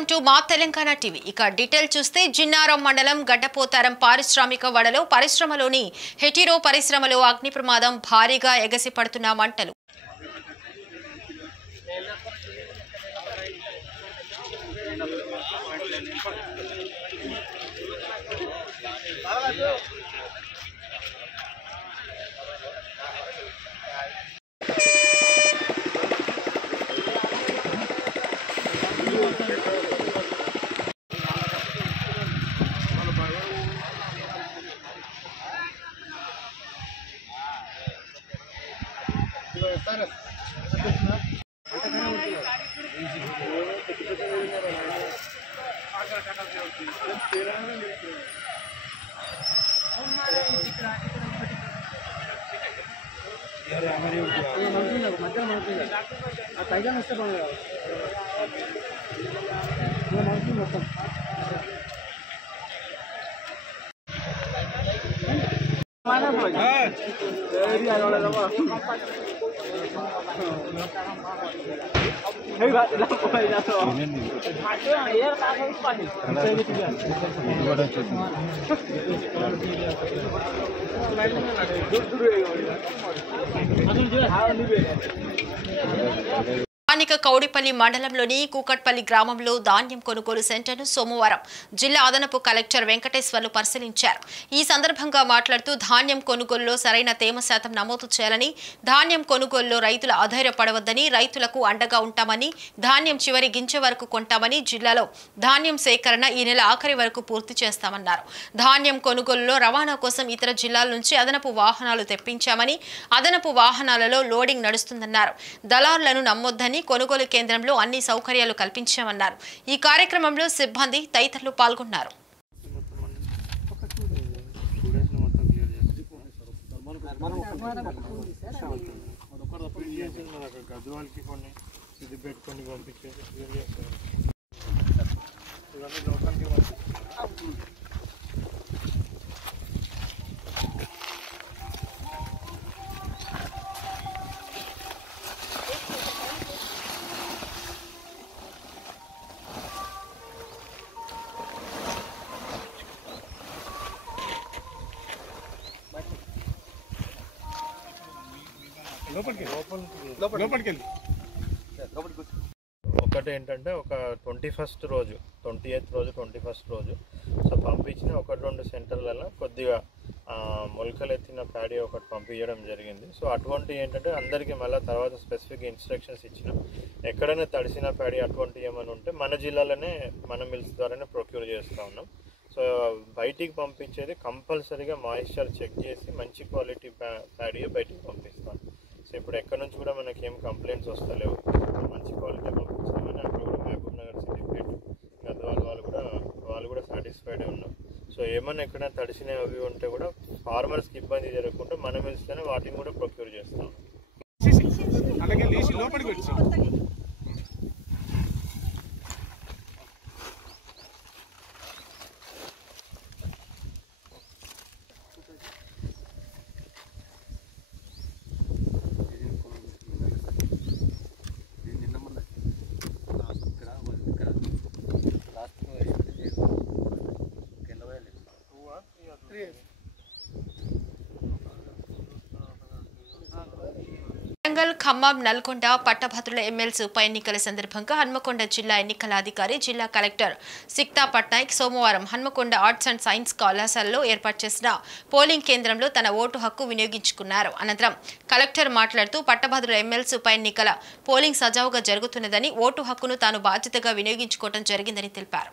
Welcome to మా Telangana TV. ఇక detail చూస్తే జిన్నారం మండలం గడ్డపోతారం పారిశ్రామిక వడలో పరిశ్రమలోని హెటిరో పరిశ్రమలో అగ్ని ప్రమాదం, భారీగా ఎగసి పడుతున్న మంటలు. స్థానిక కౌడిపల్లి మండలంలోని కూకట్పల్లి గ్రామంలో ధాన్యం కొనుగోలు సెంటర్ను సోమవారం జిల్లా అదనపు కలెక్టర్ వెంకటేశ్వర్లు పరిశీలించారు. ఈ సందర్భంగా మాట్లాడుతూ ధాన్యం కొనుగోలులో సరైన తేమ శాతం నమోదు చేయాలని, ధాన్యం కొనుగోలులో రైతులు అధైర్యపడవద్దని, రైతులకు అండగా ఉంటామని, ధాన్యం చివరి గింజ వరకు కొంటామని, జిల్లాలో ధాన్యం సేకరణ ఈ నెల ఆఖరి వరకు పూర్తి చేస్తామన్నారు. ధాన్యం కొనుగోలులో రవాణా కోసం ఇతర జిల్లాల నుంచి అదనపు వాహనాలు తెప్పించామని, అదనపు వాహనాలలో లోడింగ్ నడుస్తుందన్నారు. దళారులను నమ్మొద్దని, కొనుగోలు కేంద్రంలో అన్ని సౌకర్యాలు కల్పించామన్నారు. ఈ కార్యక్రమంలో సిబ్బంది తదితరులు పాల్గొన్నారు. ఒకటి ఏంటంటే ఒక 21st రోజు 21st రోజు సో పంపించిన 1-2 సెంటర్లలో కొద్దిగా మొలకలు ఎత్తిన ప్యాడీ ఒకటి పంపించడం జరిగింది. సో అటువంటి ఏంటంటే అందరికీ మళ్ళీ తర్వాత స్పెసిఫిక్ ఇన్స్ట్రక్షన్స్ ఇచ్చినాం. ఎక్కడైనా తడిసిన ప్యాడీ అటువంటి ఏమైనా ఉంటే మన జిల్లాలోనే మన మిల్స్ ద్వారానే ప్రొక్యూర్ చేస్తూ ఉన్నాం. సో బయటికి పంపించేది కంపల్సరీగా మాయిశ్చర్ చెక్ చేసి మంచి క్వాలిటీ ప్యాడీ బయటికి పంపిస్తాం. సో ఇప్పుడు ఎక్కడి నుంచి కూడా మనకి ఏం కంప్లైంట్స్ వస్తలేవు, మంచి క్వాలిటీ పంపించామని అక్కడ కూడా మహబూబ్ నగర్ సిద్దిపేట గద్వాల వాళ్ళు కూడా సాటిస్ఫైడ్ ఉన్నారు. సో ఏమన్నా ఎక్కడైనా తడిసినవి అవి ఉంటే కూడా ఫార్మర్స్కి ఇబ్బంది జరగకుండా మనం వెళ్తేనే వాటిని కూడా ప్రొక్యూర్ చేస్తాం. వరంగల్, ఖమ్మం, నల్గొండ పట్టభద్రుల ఎమ్మెల్సీ ఉప ఎన్నికల సందర్భంగా హన్మకొండ జిల్లా ఎన్నికల అధికారి, జిల్లా కలెక్టర్ సిక్తా పట్నాయక్ సోమవారం హన్మకొండ ఆర్ట్స్ అండ్ సైన్స్ కళాశాలలో ఏర్పాటు చేసిన పోలింగ్ కేంద్రంలో తన ఓటు హక్కు వినియోగించుకున్నారు. అనంతరం కలెక్టర్ మాట్లాడుతూ పట్టభద్రుల ఎమ్మెల్సీ ఉప ఎన్నికల పోలింగ్ సజావుగా జరుగుతున్నదని, ఓటు హక్కును తాను బాధ్యతగా వినియోగించుకోవడం జరిగిందని తెలిపారు.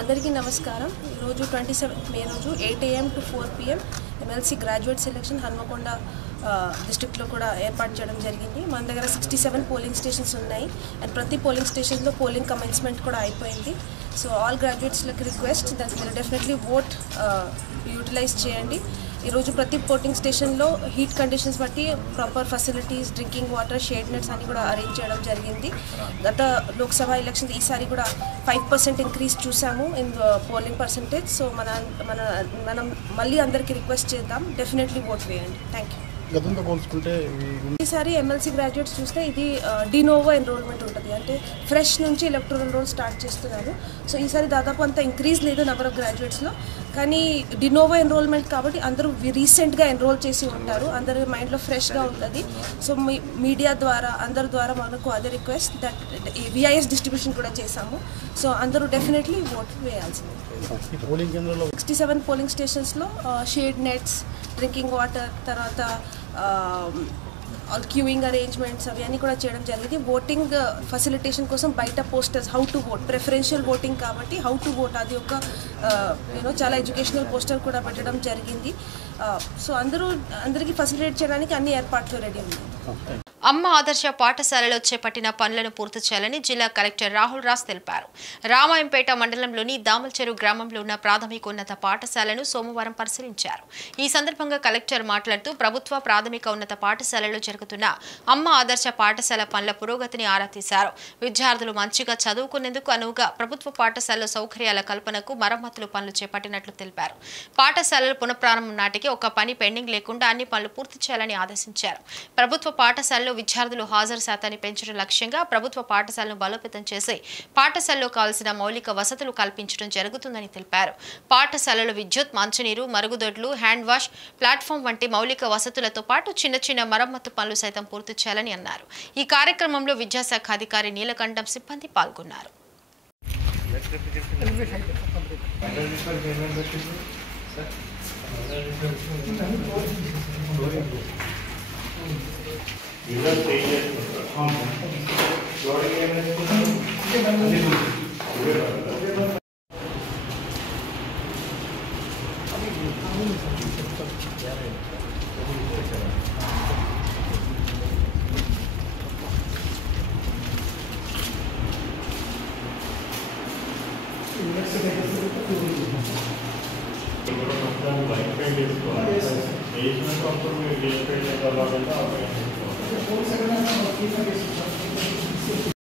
అందరికీ నమస్కారం. ఈరోజు 27 మే రోజు 8 AM to 4 PM MLC graduate selection Hanamkonda డిస్ట్రిక్ట్లో కూడా ఏర్పాటు చేయడం జరిగింది. మన దగ్గర 67 పోలింగ్ స్టేషన్స్ ఉన్నాయి అండ్ ప్రతి పోలింగ్ స్టేషన్లో పోలింగ్ కమెన్స్మెంట్ కూడా అయిపోయింది. సో ఆల్ గ్రాడ్యుయేట్స్కి రిక్వెస్ట్ దట్ మీరు డెఫినెట్లీ ఓట్ యూటిలైజ్ చేయండి. ఈరోజు ప్రతి పోలింగ్ స్టేషన్లో హీట్ కండిషన్స్ బట్టి proper facilities, drinking water, shade nets అన్ని కూడా అరేంజ్ చేయడం జరిగింది. గత లోక్సభ ఎలక్షన్ ఈసారి కూడా 5% ఇంక్రీజ్ చూసాము ఇన్ పోలింగ్ పర్సంటేజ్. సో మనం మళ్ళీ అందరికీ రిక్వెస్ట్ చేద్దాం, డెఫినెట్లీ ఓట్ వేయండి. Thank you. గతంతో పోల్చుకుంటే ఈసారి ఎమ్మెల్సీ గ్రాడ్యుయేట్స్ చూస్తే ఇది డినోవో ఎన్రోల్మెంట్ ఉంటుంది, అంటే ఫ్రెష్ నుంచి ఎలక్టోరల్ రోల్ స్టార్ట్ చేస్తున్నారు. సో ఈసారి దాదాపు అంత ఇంక్రీజ్ లేదు నెంబర్ ఆఫ్ గ్రాడ్యుయేట్స్లో, కానీ డినోవో ఎన్రోల్మెంట్ కాబట్టి అందరూ రీసెంట్గా ఎన్రోల్ చేసి ఉంటారు, అందరి మైండ్లో ఫ్రెష్గా ఉంటుంది. సో మీడియా ద్వారా అందరి ద్వారా మనకు అదే రిక్వెస్ట్ దట్ విఐఎస్ డిస్ట్రిబ్యూషన్ కూడా చేశాము. సో అందరూ డెఫినెట్లీ ఓట్ వేయాల్సింది. 67 పోలింగ్ స్టేషన్స్లో షేడ్ నెట్స్, డ్రింకింగ్ వాటర్, తర్వాత క్యూయింగ్ అరేంజ్మెంట్స్ అవన్నీ కూడా చేయడం జరిగింది. ఓటింగ్ ఫెసిలిటేషన్ కోసం బయట posters, how to vote, preferential voting కాబట్టి హౌ టు ఓట్ అది ఒక చాలా ఎడ్యుకేషనల్ పోస్టర్ కూడా పెట్టడం జరిగింది. సో అందరికీ ఫెసిలిటేట్ చేయడానికి అన్ని ఏర్పాట్లు రెడీ ఉన్నాయి. అమ్మ ఆదర్శ పాఠశాలలో చేపట్టిన పనులను పూర్తి చేయాలని జిల్లా కలెక్టర్ రాహుల్ రాజ్ తెలిపారు. రామాయంపేట మండలంలోని దామల్చెరు గ్రామంలో ఉన్న ప్రాథమికోన్నత పాఠశాలను సోమవారం పరిశీలించారు. ఈ సందర్భంగా కలెక్టర్ మాట్లాడుతూ ప్రభుత్వ ప్రాథమిక ఉన్నత పాఠశాలలో జరుగుతున్న అమ్మ ఆదర్శ పాఠశాల పనుల పురోగతిని ఆరా తీశారు. విద్యార్థులు మంచిగా చదువుకునేందుకు అనువుగా ప్రభుత్వ పాఠశాలలో సౌకర్యాల కల్పనకు మరమ్మతులు పనులు చేపట్టినట్లు తెలిపారు. పాఠశాలలు పునఃప్రారంభం నాటికి ఒక పని పెండింగ్ లేకుండా అన్ని పనులు పూర్తి చేయాలని ఆదేశించారు. ప్రభుత్వ పాఠశాలలో విద్యార్థులు హాజరు శాతాన్ని పెంచడం లక్ష్యంగా ప్రభుత్వ పాఠశాలను బలోపేతం చేసి పాఠశాలలో కావాల్సిన మౌలిక వసతులు కల్పించడం జరుగుతుందని తెలిపారు. పాఠశాలలో విద్యుత్, మంచినీరు, మరుగుదొడ్లు, హ్యాండ్ వాష్, ప్లాట్ఫామ్ వంటి మౌలిక వసతులతో పాటు చిన్న చిన్న మరమ్మతు పనులు సైతం పూర్తి చేయాలని అన్నారు. ఈ కార్యక్రమంలో విద్యాశాఖ అధికారి నీలకంఠం సిబ్బంది పాల్గొన్నారు.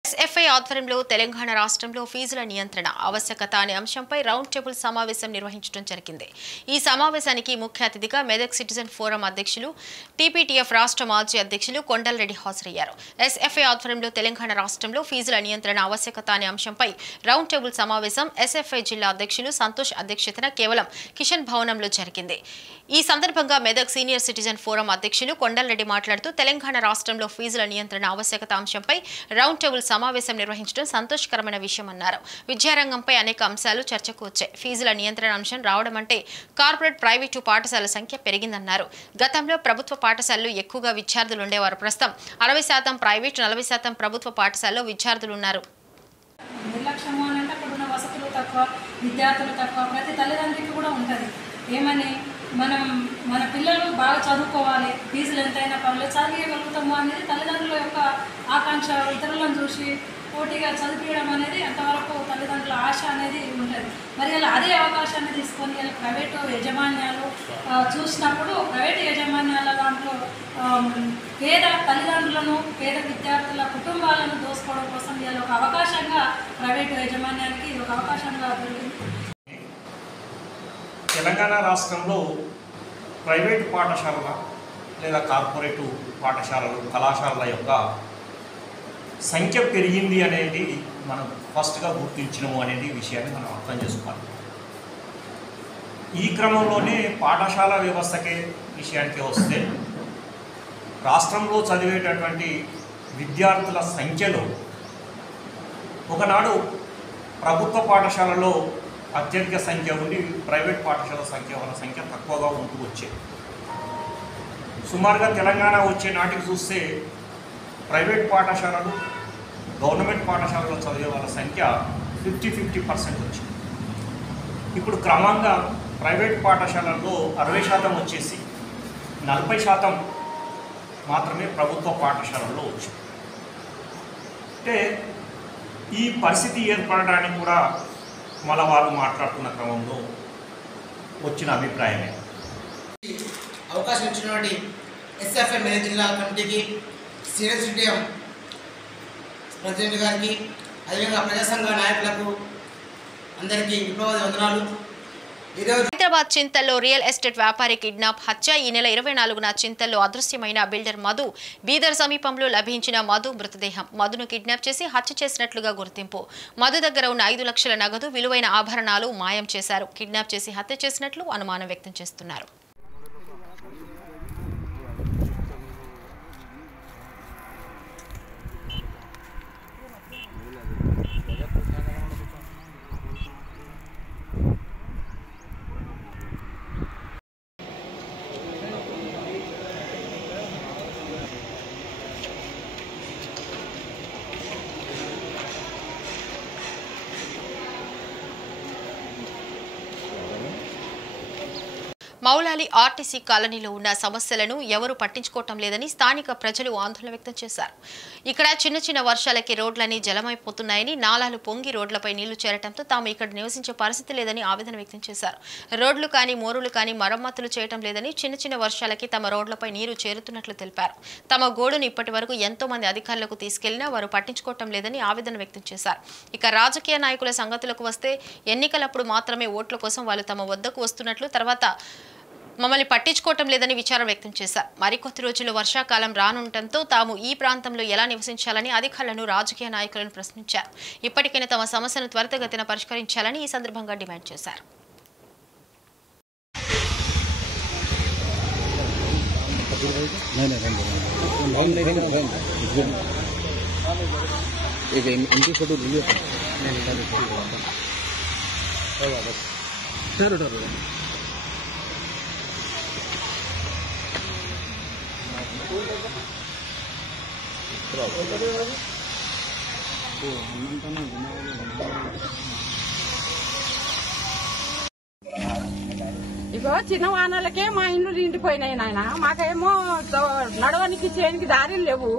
ఎస్ఎఫ్ఐ ఆధ్వర్యంలో తెలంగాణ రాష్ట్రంలో ఫీజుల నియంత్రణ ఆవశ్యకత అనే అంశంపై రౌండ్ టేబుల్ సమావేశం నిర్వహించడం జరిగింది. ఈ సమావేశానికి ముఖ్య అతిథిగా మెదక్ సిటిజన్ ఫోరం అధ్యక్షులు, టీపీటీఎఫ్ రాష్ట్ర మాజీ అధ్యక్షులు కొండలరెడ్డి హాజరయ్యారు. ఎస్ఎఫ్ఐ ఆధ్వర్యంలో తెలంగాణ రాష్ట్రంలో ఫీజుల నియంత్రణ ఆవశ్యకత అనే అంశంపై రౌండ్ టేబుల్ సమావేశం ఎస్ఎఫ్ఐ జిల్లా అధ్యక్షులు సంతోష్ అధ్యక్షతన కేవలం కిషన్ భవనంలో జరిగింది. ఈ సందర్భంగా మెదక్ సీనియర్ సిటిజన్ ఫోరం అధ్యక్షులు కొండలరెడ్డి మాట్లాడుతూ తెలంగాణ రాష్ట్రంలో ఫీజుల నియంత్రణ ఆవశ్యకత అంశంపై రౌండ్ టేబుల్ సమావేశం నిర్వహించడం సంతోషకరమైన విషయమన్నారు. విద్యారంగంపై అనేక అంశాలు చర్చకు వచ్చాయి. ఫీజుల నియంత్రణ అంశం రావడం అంటే కార్పొరేట్, ప్రైవేటు పాఠశాలల సంఖ్య పెరిగిందన్నారు. గతంలో ప్రభుత్వ పాఠశాలలు ఎక్కువగా విద్యార్థులు ఉండేవారు. ప్రస్తుతం 60% ప్రైవేటు, 40% ప్రభుత్వ పాఠశాలలో విద్యార్థులు ఉన్నారు. తక్కువ, విద్యార్థులు తక్కువ. ప్రతి తల్లిదండ్రులకి కూడా ఉంటుంది ఏమని, మన పిల్లలు బాగా చదువుకోవాలి, ఫీజులు ఎంతైనా పర్లేదు, చదివించగలుగుతాము అనేది తల్లిదండ్రుల యొక్క ఆకాంక్ష. ఇతరులను చూసి పోటీగా చదివించడం అనేది అంతవరకు తల్లిదండ్రుల ఆశ అనేది ఉంటుంది. మరి ఇలా అదే అవకాశాన్ని తీసుకొని ఇలా ప్రైవేటు యాజమాన్యాలు చూసినప్పుడు ప్రైవేటు యాజమాన్యాల దాంట్లో పేద తల్లిదండ్రులను, పేద విద్యార్థుల కుటుంబాలను దోసుకోవడం కోసం ఇలా ఒక అవకాశంగా ప్రైవేటు యాజమాన్యానికి ఇది ఒక అవకాశంగా దొరికింది. తెలంగాణ రాష్ట్రంలో ప్రైవేటు పాఠశాలల లేదా కార్పొరేటు పాఠశాలలు, కళాశాలల యొక్క సంఖ్య పెరిగింది అనేది మనం ఫస్ట్గా గుర్తించడము అనేది విషయాన్ని మనం అర్థం చేసుకోవాలి. ఈ క్రమంలోనే పాఠశాల వ్యవస్థకే విషయానికి వస్తే రాష్ట్రంలో చదివేటటువంటి విద్యార్థుల సంఖ్యలో ఒకనాడు ప్రభుత్వ పాఠశాలలో అత్యధిక సంఖ్య ఉండి ప్రైవేట్ పాఠశాల సంఖ్య తక్కువగా ఉంటూ వచ్చేది. సుమారుగా తెలంగాణ వచ్చే నాటికి చూస్తే ప్రైవేట్ పాఠశాలలు, గవర్నమెంట్ పాఠశాలలో చదివే వాళ్ళ సంఖ్య 50% వచ్చింది. ఇప్పుడు క్రమంగా ప్రైవేట్ పాఠశాలల్లో 60% వచ్చేసి 40% మాత్రమే ప్రభుత్వ పాఠశాలల్లో వచ్చింది. అంటే ఈ పరిస్థితి ఏర్పడడానికి కూడా మన వాళ్ళు మాట్లాడుతున్న క్రమంలో వచ్చిన అభిప్రాయమే. అవకాశం ఇచ్చినటువంటి ఎస్ఎఫ్ఐ మెదక్ జిల్లా కమిటీకి, సీనియర్ సిటిఎం ప్రెసిడెంట్ గారికి, అదేవిధంగా ప్రజా సంఘ నాయకులకు అందరికీ విప్లవ వందనాలు. హైదరాబాద్ చింతల్లో రియల్ ఎస్టేట్ వ్యాపారి కిడ్నాప్ హత్య. ఈ నెల 24న చింతల్లో అదృశ్యమైన బిల్డర్ మధు బీదర్ సమీపంలో లభించిన మధు మృతదేహం. మధును కిడ్నాప్ చేసి హత్య చేసినట్లుగా గుర్తింపు. మధు దగ్గర ఉన్న 5 లక్షల నగదు, విలువైన ఆభరణాలు మాయం చేశారు. కిడ్నాప్ చేసి హత్య చేసినట్లు అనుమానం వ్యక్తం చేస్తున్నారు. మౌలాలి ఆర్టీసీ కాలనీలో ఉన్న సమస్యలను ఎవరు పట్టించుకోవటం లేదని స్థానిక ప్రజలు ఆందోళన వ్యక్తం చేశారు. ఇక్కడ చిన్న వర్షాలకి రోడ్లన్నీ జలమైపోతున్నాయని, నాలాలు పొంగి రోడ్లపై నీళ్లు చేరటంతో తాము ఇక్కడ నివసించే పరిస్థితి లేదని ఆవేదన వ్యక్తం చేశారు. రోడ్లు కానీ మోరులు కానీ మరమ్మతులు చేయటం లేదని, చిన్న వర్షాలకి తమ రోడ్లపై నీరు చేరుతున్నట్లు తెలిపారు. తమ గోడును ఇప్పటి వరకు ఎంతో మంది అధికారులకు తీసుకెళ్లినా వారు పట్టించుకోవటం లేదని ఆవేదన వ్యక్తం చేశారు. ఇక రాజకీయ నాయకుల సంగతులకు వస్తే ఎన్నికలప్పుడు మాత్రమే ఓట్ల కోసం వాళ్ళు తమ వద్దకు వస్తున్నట్లు, తర్వాత మమ్మల్ని పట్టించుకోవటం లేదని విచారం వ్యక్తం చేశారు. మరికొద్ది రోజుల్లో వర్షాకాలం రానుండటంతో తాము ఈ ప్రాంతంలో ఎలా నివసించాలని అధికారులను, రాజకీయ నాయకులను ప్రశ్నించారు. ఇప్పటికైనా తమ సమస్యను త్వరితగతిన పరిష్కరించాలని ఈ సందర్భంగా డిమాండ్ చేశారు. ఇగో చిన్న వానలకే మా ఇండ్లు నిండిపోయినాయి నాయన. మాకేమో నడవనికి చేయనికి దారిలు లేవు.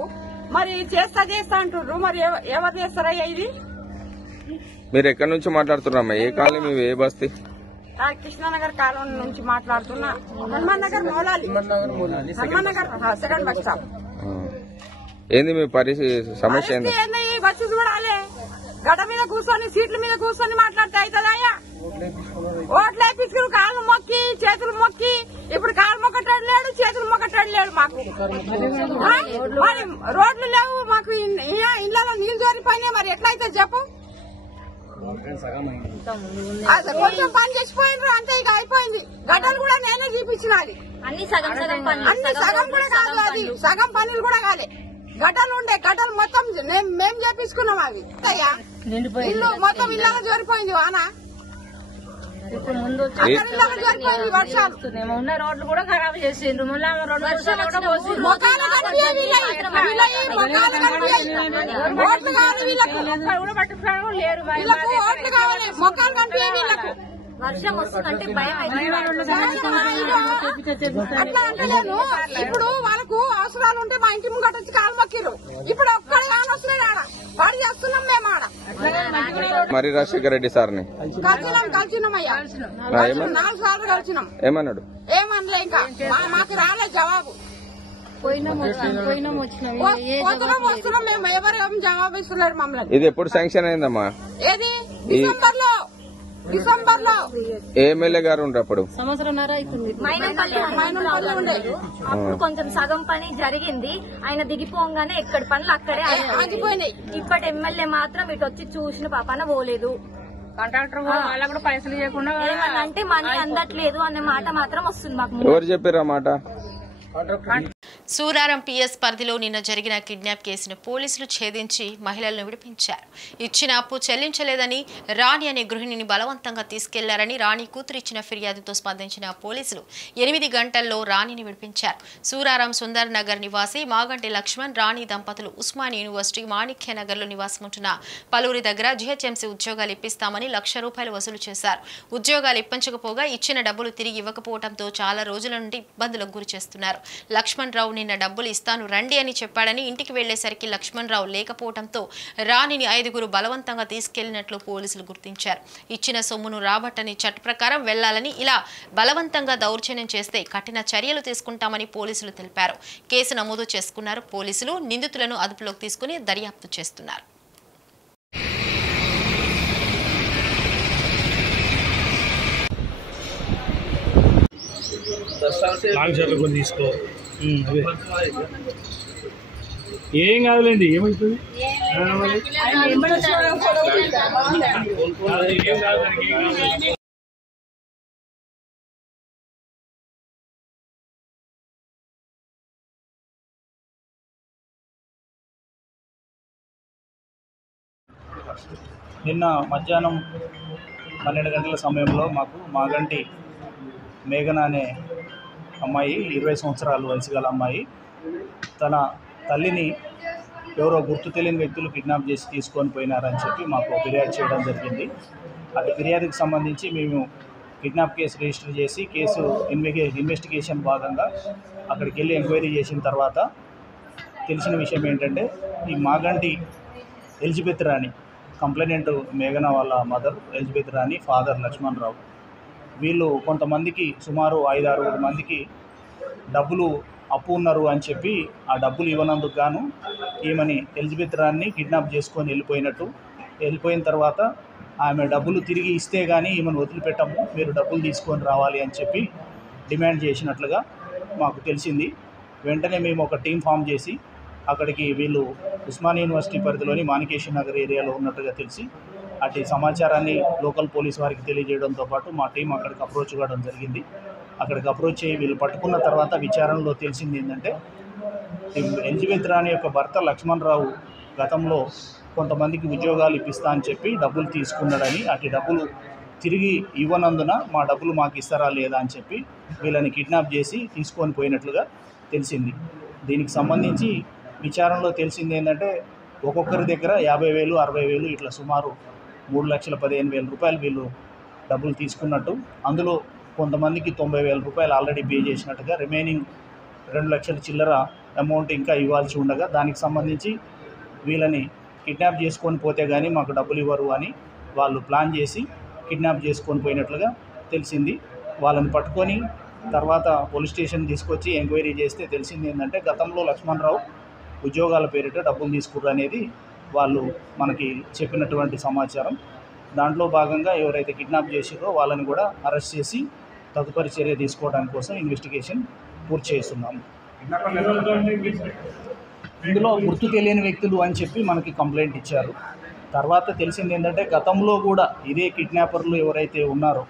మరి చేస్తా అంటుండ్రు. మరి ఎవరు చేస్తారయ్యా ఇది? మీరు ఎక్కడి నుంచి మాట్లాడుతున్నారమ్మా? ఏ కాలనీ, మీ ఏ బస్తీ? కృష్ణానగర్ కాలనీ నుంచి మాట్లాడుతున్నా. Hanuman Nagar Moula Ali, Hanuman Nagar second bus stop. ఏంది మీ సమస్య? ఏంది ఈ బస్సు చూడాలి? గడ మీద కూర్చొని, సీట్ల మీద కూర్చొని మాట్లాడితే అవుతుందయ్యా? ఓట్లు వేపించుకుని కాళ్ళు మొక్కి, చేతులు మొక్కి, ఇప్పుడు కాళ్ళు మొక్కటాడు లేడు, చేతులు మొక్కటాడు లేడు. మాకు మరి రోడ్లు లేవు, మాకు ఇళ్లలో నీళ్లు జోరిపోయినాయి. మరి ఎట్లయితే చెప్పు? కొంచెం పని చేసిపోయినారు అంతే, ఇక అయిపోయింది. గడ్డలు కూడా నేనే చూపించినాలి. అన్ని సగం కూడా కాదు, అది సగం పనులు కూడా కాలే. గడ్డలు ఉండే, గడ్డలు మొత్తం మేం చేపించుకున్నాం. అవి ఇల్లు మొత్తం ఇళ్ళలో జోరిపోయింది వాన. ఇప్పుడు ముందు ఉన్న రోడ్లు కూడా ఖరాబ్ చేసిండ్రు. మళ్ళీ వర్షం వస్తుందంటే భయం అట్లా అంటలేను. ఇప్పుడు వాళ్ళకు అవసరాలు ఉంటే మా ఇంటి ముంగట వచ్చి కాలు మొక్కిరు. ఇప్పుడు ఒక్కడే వస్తున్నాయి ఆడ వాడు చేస్తున్నాం మేము ఆడ. మరి రాజశేఖర రెడ్డి సార్ని కలిసినామయ్యా 4 సార్లు కలిసినాం. ఏమన్నాడు? ఏమనలే. ఇంకా మాకు రాలేదు జవాబు. పోయినాం వస్తున్నాం మేము ఎవరు జవాబు ఇస్తున్నారు మమ్మల్ని. ఇది ఎప్పుడు శాంక్షన్ అయిందమ్మా? ఏది డిసెంబర్ లో ఎమ్మెల్యే గారు ఉండే అప్పుడు సంవత్సరంన్నర అవుతుంది. అప్పుడు కొంచెం సగం పని జరిగింది. ఆయన దిగిపోగానే ఎక్కడి పనులు అక్కడే ఆగిపోయినాయి. ఇప్పటి ఎమ్మెల్యే మాత్రం ఇటు వచ్చి చూసిన పాపాన పోలేదు. కాంట్రాక్టర్ వాళ్ళకు కూడా పైసలు ఇవ్వకుండా ఏమనంటే మనీ అందట్లేదు అనే మాట మాత్రం వస్తుంది మాకు. ఎవరు చెప్పారు ఆ మాట? సూరారం పిఎస్ పరిధిలో నిన్న జరిగిన కిడ్నాప్ కేసును పోలీసులు ఛేదించి మహిళలను విడిపించారు. ఇచ్చిన అప్పు చెల్లించలేదని రాణి అనే గృహిణిని బలవంతంగా తీసుకెళ్లారని రాణి కూతురు ఇచ్చిన ఫిర్యాదుతో స్పందించిన పోలీసులు 8 గంటల్లో రాణిని విడిపించారు. సూరారం సుందర్ నగర్ నివాసి మాగంటి లక్ష్మణ్, రాణి దంపతులు ఉస్మానియా యూనివర్సిటీ మాణిక్య నగర్ లో నివాసముంటున్న పలువురి దగ్గర జీహెచ్ఎంసీ ఉద్యోగాలు ఇప్పిస్తామని ₹1,00,000 వసూలు చేశారు. ఉద్యోగాలు ఇప్పించకపోగా ఇచ్చిన డబ్బులు తిరిగి ఇవ్వకపోవడంతో చాలా రోజుల నుండి ఇబ్బందులకు గురి చేస్తున్నారు. లక్ష్మణ్ రావు నిన్న డబ్బులు ఇస్తాను రండి అని చెప్పాడని ఇంటికి వెళ్లేసరికి లక్ష్మణ్ రావు లేకపోవడంతో రాణిని 5గురు బలవంతంగా తీసుకెళ్లినట్లు పోలీసులు గుర్తించారు. ఇచ్చిన సొమ్మును రాబట్టని చట్ట ప్రకారం వెళ్లాలని, ఇలా బలవంతంగా దౌర్జన్యం చేస్తే కఠిన చర్యలు తీసుకుంటామని పోలీసులు తెలిపారు. కేసు నమోదు చేసుకున్నారు పోలీసులు. నిందితులను అదుపులోకి తీసుకుని దర్యాప్తు చేస్తున్నారు. తీసుకో ఏం కాదులేండి, ఏమవుతుంది? నిన్న మధ్యాహ్నం 12 గంటల సమయంలో మాకు మాగంటి మేఘన అనే అమ్మాయి, 20 సంవత్సరాల వయసు గల అమ్మాయి, తన తల్లిని ఎవరో గుర్తు తెలియని వ్యక్తులు కిడ్నాప్ చేసి తీసుకొని పోయినారని చెప్పి మాకు ఫిర్యాదు చేయడం జరిగింది. అది ఫిర్యాదుకి సంబంధించి మేము కిడ్నాప్ కేసు రిజిస్టర్ చేసి కేసు ఇన్వెస్టిగేషన్ భాగంగా అక్కడికి వెళ్ళి ఎంక్వైరీ చేసిన తర్వాత తెలిసిన విషయం ఏంటంటే, ఈ మాగంటి ఎలిజబెత్ రాణి, కంప్లైనెంట్ మేఘన వాళ్ళ మదర్ ఎలిజబెత్ రాణి, ఫాదర్ లక్ష్మణ్ రావు, వీళ్ళు కొంతమందికి సుమారు 5-6 మందికి డబ్బులు అప్పు ఉన్నారు అని చెప్పి ఆ డబ్బులు ఇవ్వనందుకు గాను ఈమెని ఎలిజబెత్ రాణిని కిడ్నాప్ చేసుకొని వెళ్ళిపోయిన తర్వాత ఆమె డబ్బులు తిరిగి ఇస్తే కానీ ఈమెను వదిలిపెట్టము, మీరు డబ్బులు తీసుకొని రావాలి అని చెప్పి డిమాండ్ చేసినట్లుగా మాకు తెలిసింది. వెంటనే మేము ఒక టీం ఫామ్ చేసి అక్కడికి, వీళ్ళు ఉస్మానియా యూనివర్సిటీ పరిధిలోని మాణికేశ్వర నగర్ ఏరియాలో ఉన్నట్టుగా తెలిసి అటు సమాచారాన్ని లోకల్ పోలీస్ వారికి తెలియజేయడంతో పాటు మా టీం అక్కడికి అప్రోచ్ కావడం జరిగింది. అక్కడికి అప్రోచ్ అయ్యి వీళ్ళు పట్టుకున్న తర్వాత విచారణలో తెలిసింది ఏంటంటే, ఎలిజబెత్ రాణి యొక్క భర్త లక్ష్మణ్ రావు గతంలో కొంతమందికి ఉద్యోగాలు ఇప్పిస్తా అని చెప్పి డబ్బులు తీసుకున్నాడని, అటు డబ్బులు తిరిగి ఇవ్వనందున మా డబ్బులు మాకు ఇస్తారా లేదా అని చెప్పి వీళ్ళని కిడ్నాప్ చేసి తీసుకొని పోయినట్లుగా తెలిసింది. దీనికి సంబంధించి విచారణలో తెలిసింది ఏంటంటే, ఒక్కొక్కరి దగ్గర 50,000, 60,000 ఇట్లా సుమారు ₹3,15,000 వీళ్ళు డబ్బులు తీసుకున్నట్టు, అందులో కొంతమందికి ₹90,000 ఆల్రెడీ పే చేసినట్టుగా, రిమైనింగ్ 2 లక్షల చిల్లర అమౌంట్ ఇంకా ఇవ్వాల్సి ఉండగా, దానికి సంబంధించి వీళ్ళని కిడ్నాప్ చేసుకొని పోతే కానీ మాకు డబ్బులు ఇవ్వరు అని వాళ్ళు ప్లాన్ చేసి కిడ్నాప్ చేసుకొని పోయినట్లుగా తెలిసింది. వాళ్ళని పట్టుకొని తర్వాత పోలీస్ స్టేషన్ తీసుకొచ్చి ఎంక్వైరీ చేస్తే తెలిసింది ఏంటంటే, గతంలో లక్ష్మణ్ రావు ఉద్యోగాల పేరిట డబ్బులు తీసుకుర్రు అనేది వాళ్ళు మనకి చెప్పినటువంటి సమాచారం. దాంట్లో భాగంగా ఎవరైతే కిడ్నాప్ చేసిరో వాళ్ళని కూడా అరెస్ట్ చేసి తదుపరి చర్య తీసుకోవడానికి కోసం ఇన్వెస్టిగేషన్ పూర్తి చేస్తున్నాము. ఇందులో గుర్తు తెలియని వ్యక్తులు అని చెప్పి మనకి కంప్లైంట్ ఇచ్చారు. తర్వాత తెలిసింది ఏంటంటే, గతంలో కూడా ఇదే కిడ్నాపర్లు ఎవరైతే ఉన్నారో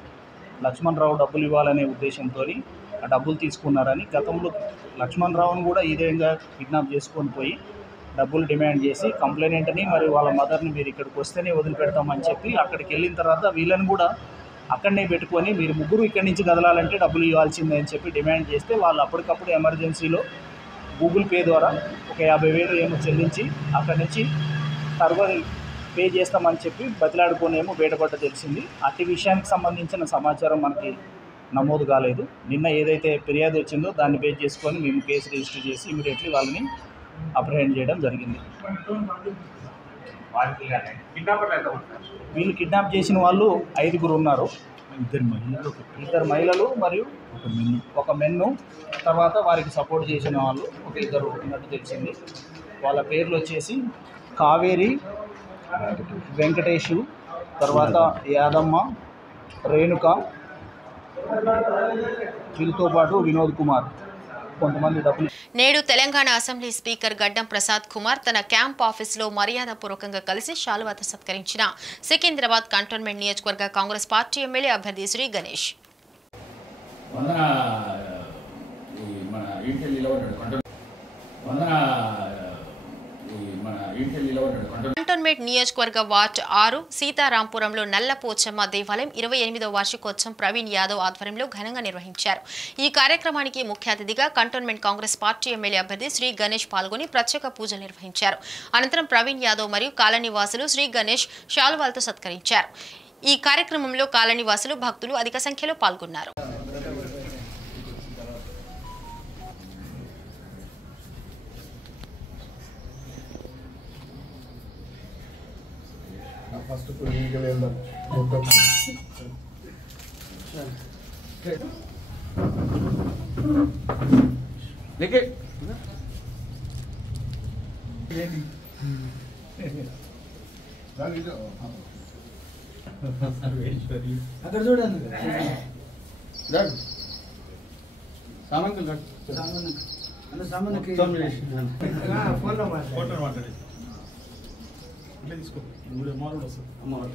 లక్ష్మణ్ రావు డబ్బులు ఇవ్వాలనే ఉద్దేశంతో ఆ డబ్బులు తీసుకున్నారని, గతంలో లక్ష్మణ్ రావును కూడా ఇదే విధంగా కిడ్నాప్ చేసుకొని పోయి డబ్బులు డిమాండ్ చేసి కంప్లైనెంట్ని మరియు వాళ్ళ మదర్ని మీరు ఇక్కడికి వస్తేనే వదిలిపెడతామని చెప్పి అక్కడికి వెళ్ళిన తర్వాత వీళ్ళని కూడా అక్కడనే పెట్టుకొని మీరు ముగ్గురు ఇక్కడి నుంచి కదలాలంటే డబ్బులు ఇవ్వాల్సిందే అని చెప్పి డిమాండ్ చేస్తే వాళ్ళు అప్పటికప్పుడు ఎమర్జెన్సీలో గూగుల్ పే ద్వారా ఒక 50,000 ఏమో చెల్లించి అక్కడి నుంచి సర్వర్ పే చేస్తామని చెప్పి బతిలాడుకోనేమో బయటపడ్డ తెలిసింది. అట్టి విషయానికి సంబంధించిన సమాచారం మనకి నమోదు కాలేదు. నిన్న ఏదైతే ఫిర్యాదు వచ్చిందో దాన్ని బేస్ చేసుకొని మేము కేసు రిజిస్టర్ చేసి ఇమీడియట్లీ వాళ్ళని అప్రహెండ్ చేయడం జరిగింది. వీళ్ళు కిడ్నాప్ చేసిన వాళ్ళు 5గురు ఉన్నారు. 2 మహిళలు మరియు ఒక మెన్ను, తర్వాత వారికి సపోర్ట్ చేసిన వాళ్ళు ఒక 2 ఉన్నట్టు తెలిసింది. వాళ్ళ పేర్లు వచ్చేసి కావేరి, వెంకటేషు, తర్వాత యాదమ్మ, రేణుక, వీళ్ళతో పాటు వినోద్ కుమార్, కొంతమంది డబ్బులు. నేడు తెలంగాణ అసెంబ్లీ స్పీకర్ గడ్డం ప్రసాద్ కుమార్ తన క్యాంప్ ఆఫీసులో మర్యాదపూర్వకంగా కలిసి శాలువాతో సత్కరించిన సికింద్రాబాద్ కంటోన్మెంట్ నియోజకవర్గ కాంగ్రెస్ పార్టీ ఎమ్మెల్యే అభ్యర్థి శ్రీ గణేష్. కంటోన్మెంట్ నియోజకవర్గ వార్డ్ 6 సీతారాంపురంలో నల్లపోచమ్మ దేవాలయం 28వ వార్షికోత్సవం ప్రవీణ్ యాదవ్ ఆధ్వర్యంలో ఘనంగా నిర్వహించారు. ఈ కార్యక్రమానికి ముఖ్య అతిథిగా కంటోన్మెంట్ కాంగ్రెస్ పార్టీ ఎమ్మెల్యే అభ్యర్థి శ్రీ గణేష్ పాల్గొని ప్రత్యేక పూజలు నిర్వహించారు. అనంతరం ప్రవీణ్ యాదవ్ మరియు కాలనీవాసులు శ్రీ గణేష్ శాలువాలతో సత్కరించారు. ఈ కార్యక్రమంలో కాలనీవాసులు, భక్తులు అధిక సంఖ్యలో పాల్గొన్నారు. ఫస్ట్ పొలిటికల్ వెళ్దాం మొత్తం అక్కడ చూడండి ఫోన్లో మాట్లాడి తీసుకో మారుడు వస్తుంది అమ్మవారు.